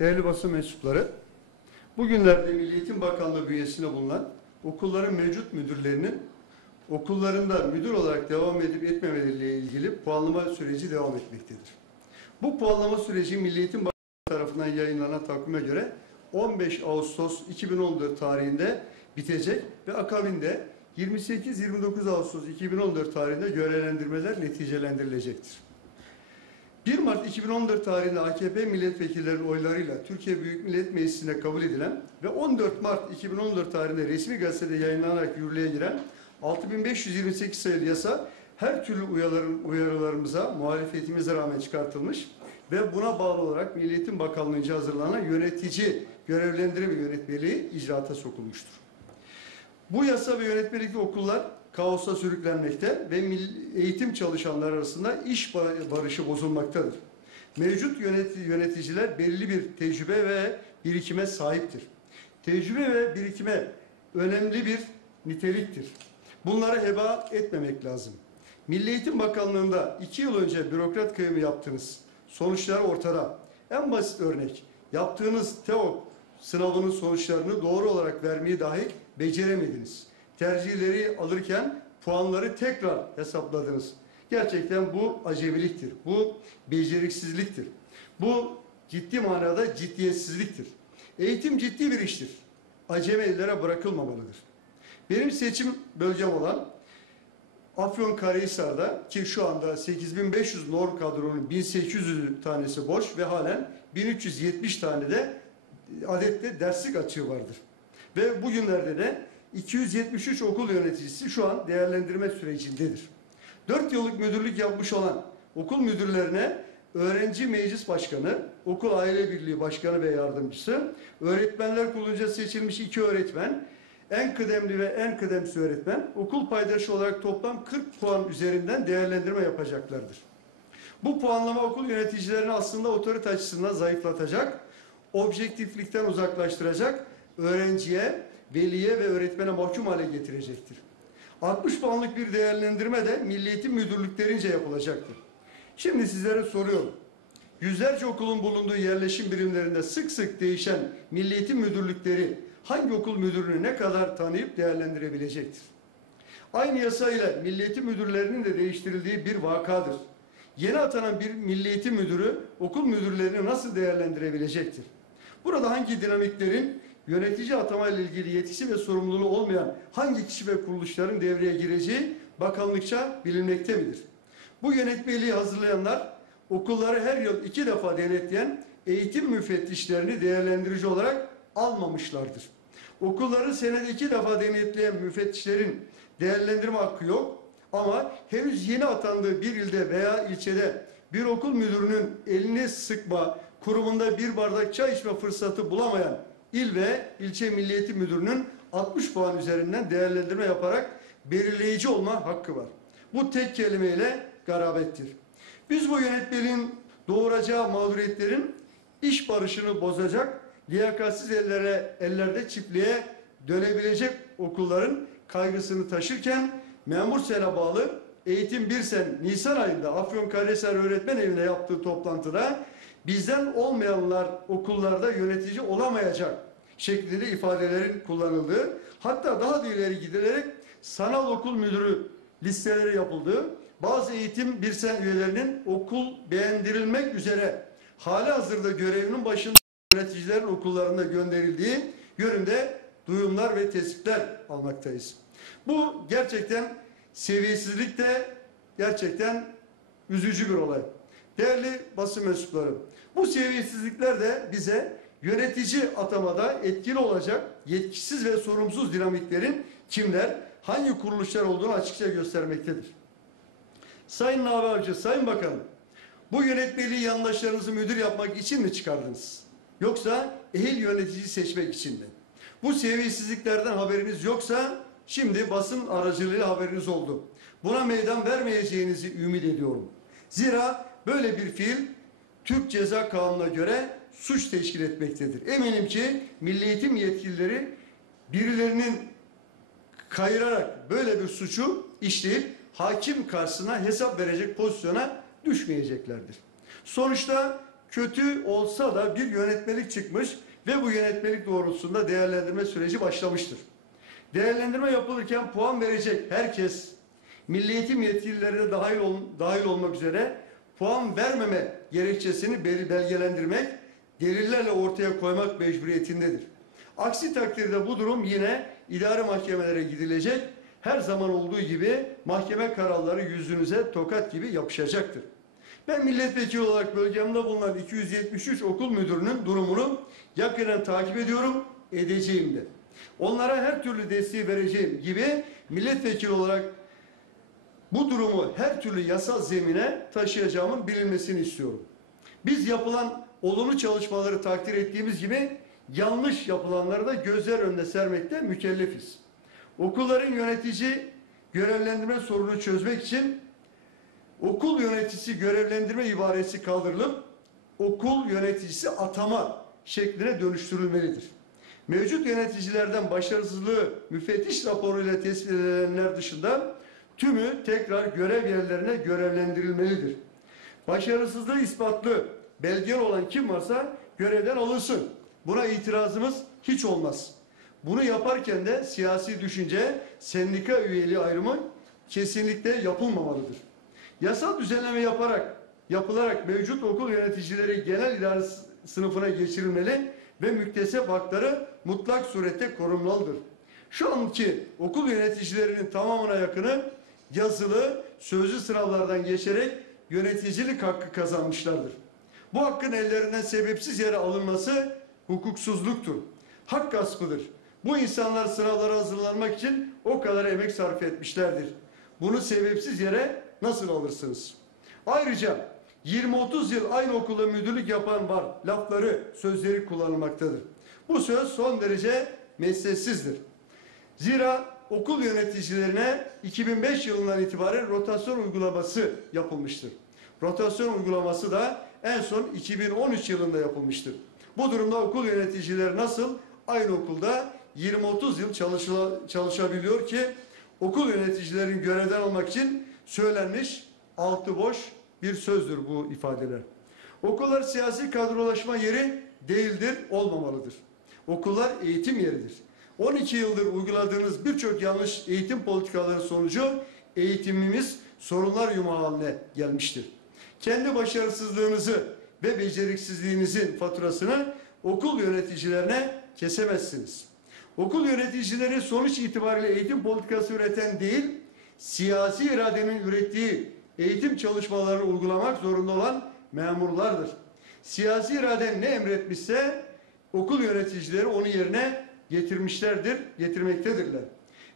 değerli basın mensupları, bugünlerde Milli Eğitim Bakanlığı bünyesinde bulunan okulların mevcut müdürlerinin okullarında müdür olarak devam edip etmemeleriyle ilgili puanlama süreci devam etmektedir. Bu puanlama süreci Milli Eğitim Bakanlığı tarafından yayınlanan takvime göre 15 Ağustos 2014 tarihinde bitecek ve akabinde 28-29 Ağustos 2014 tarihinde görevlendirmeler neticelendirilecektir. 1 Mart 2014 tarihinde AKP milletvekillerinin oylarıyla Türkiye Büyük Millet Meclisi'ne kabul edilen ve 14 Mart 2014 tarihinde resmi gazetede yayınlanarak yürürlüğe giren 6528 sayılı yasa her türlü uyarılarım- uyarılarımıza, muhalefetimize rağmen çıkartılmış ve buna bağlı olarak Milli Eğitim Bakanlığı'nca hazırlanan yönetici görevlendirme yönetmeliği icraata sokulmuştur. Bu yasa ve yönetmelikli okullar kaosa sürüklenmekte ve eğitim çalışanları arasında iş ba- barışı bozulmaktadır. Mevcut yönet- yöneticiler belli bir tecrübe ve birikime sahiptir. Tecrübe ve birikime önemli bir niteliktir. Bunları heba etmemek lazım. Milli Eğitim Bakanlığı'nda iki yıl önce bürokrat kıyımı yaptınız. Sonuçlar ortada. En basit örnek. Yaptığınız TEOK sınavının sonuçlarını doğru olarak vermeyi dahi beceremediniz. Tercihleri alırken puanları tekrar hesapladınız. Gerçekten bu acemiliktir. Bu beceriksizliktir. Bu ciddi manada ciddiyetsizliktir. Eğitim ciddi bir iştir. Acemi ellere bırakılmamalıdır. Benim seçim bölgem olan Afyonkarahisar'da ki şu anda 8500 norm kadronun 1800 tanesi boş ve halen 1370 tane de adette derslik açığı vardır. Ve bugünlerde de 273 okul yöneticisi şu an değerlendirme sürecindedir. 4 yıllık müdürlük yapmış olan okul müdürlerine öğrenci meclis başkanı, okul aile birliği başkanı ve yardımcısı, öğretmenler kurulunca seçilmiş iki öğretmen, en kıdemli ve en kıdemsiz öğretmen okul paydaşı olarak toplam 40 puan üzerinden değerlendirme yapacaklardır. Bu puanlama okul yöneticilerini aslında otorite açısından zayıflatacak, objektiflikten uzaklaştıracak, öğrenciye, veliye ve öğretmene mahkum hale getirecektir. 60 puanlık bir değerlendirme de Milli Eğitim Müdürlüklerince yapılacaktır. Şimdi sizlere soruyorum. Yüzlerce okulun bulunduğu yerleşim birimlerinde sık sık değişen Milli Eğitim Müdürlükleri hangi okul müdürünü ne kadar tanıyıp değerlendirebilecektir? Aynı yasa ile Milli Eğitim Müdürlerinin de değiştirildiği bir vakadır. Yeni atanan bir Milli Eğitim Müdürü okul müdürlerini nasıl değerlendirebilecektir? Burada hangi dinamiklerin yönetici atama ile ilgili yetkisi ve sorumluluğu olmayan hangi kişi ve kuruluşların devreye gireceği bakanlıkça bilinmekte midir? Bu yönetmeliği hazırlayanlar okulları her yıl iki defa denetleyen eğitim müfettişlerini değerlendirici olarak almamışlardır. Okulları senede iki defa denetleyen müfettişlerin değerlendirme hakkı yok ama henüz yeni atandığı bir ilde veya ilçede bir okul müdürünün elini sıkma, kurumunda bir bardak çay içme fırsatı bulamayan il ve ilçe milli eğitim müdürünün 60 puan üzerinden değerlendirme yaparak belirleyici olma hakkı var. Bu tek kelimeyle garabettir. Biz bu yönetmeliğin doğuracağı mağduriyetlerin iş barışını bozacak, liyakatsiz ellere, ellerde çiftliğe dönebilecek okulların kaygısını taşırken memur sene bağlı Eğitim Bir Sen Nisan ayında Afyonkarahisar Öğretmen Evi'nde yaptığı toplantıda bizden olmayanlar okullarda yönetici olamayacak şeklinde ifadelerin kullanıldığı hatta daha da ileri gidilerek sanal okul müdürü listeleri yapıldığı bazı eğitim bir sen üyelerinin okul beğendirilmek üzere hali hazırda görevinin başında yöneticilerin okullarına gönderildiği yönünde duyumlar ve tespitler almaktayız. Bu gerçekten seviyesizlik de gerçekten üzücü bir olay. Değerli basın mensupları, bu seviyesizlikler de bize yönetici atamada etkili olacak yetkisiz ve sorumsuz dinamiklerin kimler, hangi kuruluşlar olduğunu açıkça göstermektedir. Sayın Avcı, Sayın Bakanım, bu yönetmeliği yandaşlarınızı müdür yapmak için mi çıkardınız? Yoksa ehil yönetici seçmek için mi? Bu seviyesizliklerden haberiniz yoksa şimdi basın aracılığıyla haberiniz oldu. Buna meydan vermeyeceğinizi ümit ediyorum. Zira böyle bir fiil Türk Ceza Kanunu'na göre suç teşkil etmektedir. Eminim ki milli eğitim yetkilileri birilerinin kayırarak böyle bir suçu işleyip hakim karşısına hesap verecek pozisyona düşmeyeceklerdir. Sonuçta kötü olsa da bir yönetmelik çıkmış ve bu yönetmelik doğrultusunda değerlendirme süreci başlamıştır. Değerlendirme yapılırken puan verecek herkes milli eğitim yetkililerine dahil, ol, dahil olmak üzere puan vermeme gerekçesini bel- belgelendirmek, delillerle ortaya koymak mecburiyetindedir. Aksi takdirde bu durum yine idare mahkemelere gidilecek. Her zaman olduğu gibi mahkeme kararları yüzünüze tokat gibi yapışacaktır. Ben milletvekili olarak bölgemde bulunan 273 okul müdürünün durumunu yakinen takip ediyorum, edeceğim de. Onlara her türlü desteği vereceğim gibi milletvekili olarak bu durumu her türlü yasal zemine taşıyacağımın bilinmesini istiyorum. Biz yapılan olumlu çalışmaları takdir ettiğimiz gibi yanlış yapılanları da gözler önüne sermekte mükellefiz. Okulların yönetici görevlendirme sorunu çözmek için okul yöneticisi görevlendirme ibaresi kaldırılıp okul yöneticisi atama şekline dönüştürülmelidir. Mevcut yöneticilerden başarısızlığı müfettiş raporuyla tespit edilenler dışında tümü tekrar görev yerlerine görevlendirilmelidir. Başarısızlığı ispatlı belgeli olan kim varsa görevden alınsın. Buna itirazımız hiç olmaz. Bunu yaparken de siyasi düşünce, sendika üyeliği ayrımı kesinlikle yapılmamalıdır. Yasal düzenleme yaparak, yapılarak mevcut okul yöneticileri genel idare sınıfına geçirilmeli ve müktesep hakları mutlak surette korunmalıdır. Şu anki okul yöneticilerinin tamamına yakını yazılı, sözlü sınavlardan geçerek yöneticilik hakkı kazanmışlardır. Bu hakkın ellerinden sebepsiz yere alınması hukuksuzluktur. Hak gaspıdır. Bu insanlar sınavlara hazırlanmak için o kadar emek sarf etmişlerdir. Bunu sebepsiz yere nasıl alırsınız? Ayrıca 20-30 yıl aynı okulda müdürlük yapan var lafları, sözleri kullanılmaktadır. Bu söz son derece mesleksizdir. Zira okul yöneticilerine 2005 yılından itibaren rotasyon uygulaması yapılmıştır. Rotasyon uygulaması da en son 2013 yılında yapılmıştır. Bu durumda okul yöneticileri nasıl aynı okulda 20-30 yıl çalışla- çalışabiliyor ki okul yöneticilerin görevden almak için söylenmiş altı boş bir sözdür bu ifadeler. Okullar siyasi kadrolaşma yeri değildir, olmamalıdır. Okullar eğitim yeridir. 12 yıldır uyguladığınız birçok yanlış eğitim politikaları sonucu eğitimimiz sorunlar yumağı haline gelmiştir. Kendi başarısızlığınızı ve beceriksizliğinizin faturasını okul yöneticilerine kesemezsiniz. Okul yöneticileri sonuç itibariyle eğitim politikası üreten değil, siyasi iradenin ürettiği eğitim çalışmalarını uygulamak zorunda olan memurlardır. Siyasi iraden ne emretmişse okul yöneticileri onu yerine getirmişlerdir, getirmektedirler.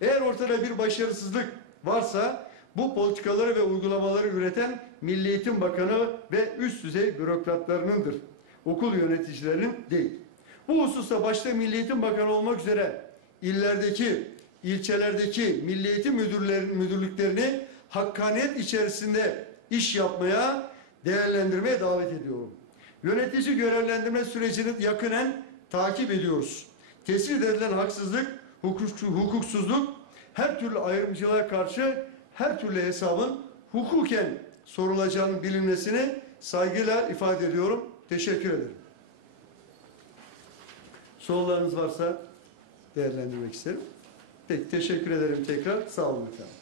Eğer ortada bir başarısızlık varsa bu politikaları ve uygulamaları üreten Milli Eğitim Bakanı ve üst düzey bürokratlarınındır. Okul yöneticilerinin değil. Bu hususta başta Milli Eğitim Bakanı olmak üzere illerdeki, ilçelerdeki Milli Eğitim Müdürleri, müdürlüklerini hakkaniyet içerisinde iş yapmaya, değerlendirmeye davet ediyorum. Yönetici görevlendirme sürecini yakinen takip ediyoruz. Tespit edilen haksızlık, hukuk, hukuksuzluk, her türlü ayrımcılığa karşı her türlü hesabın hukuken sorulacağının bilinmesini saygıyla ifade ediyorum. Teşekkür ederim. Sorularınız varsa değerlendirmek isterim. Peki teşekkür ederim tekrar. Sağ olun efendim.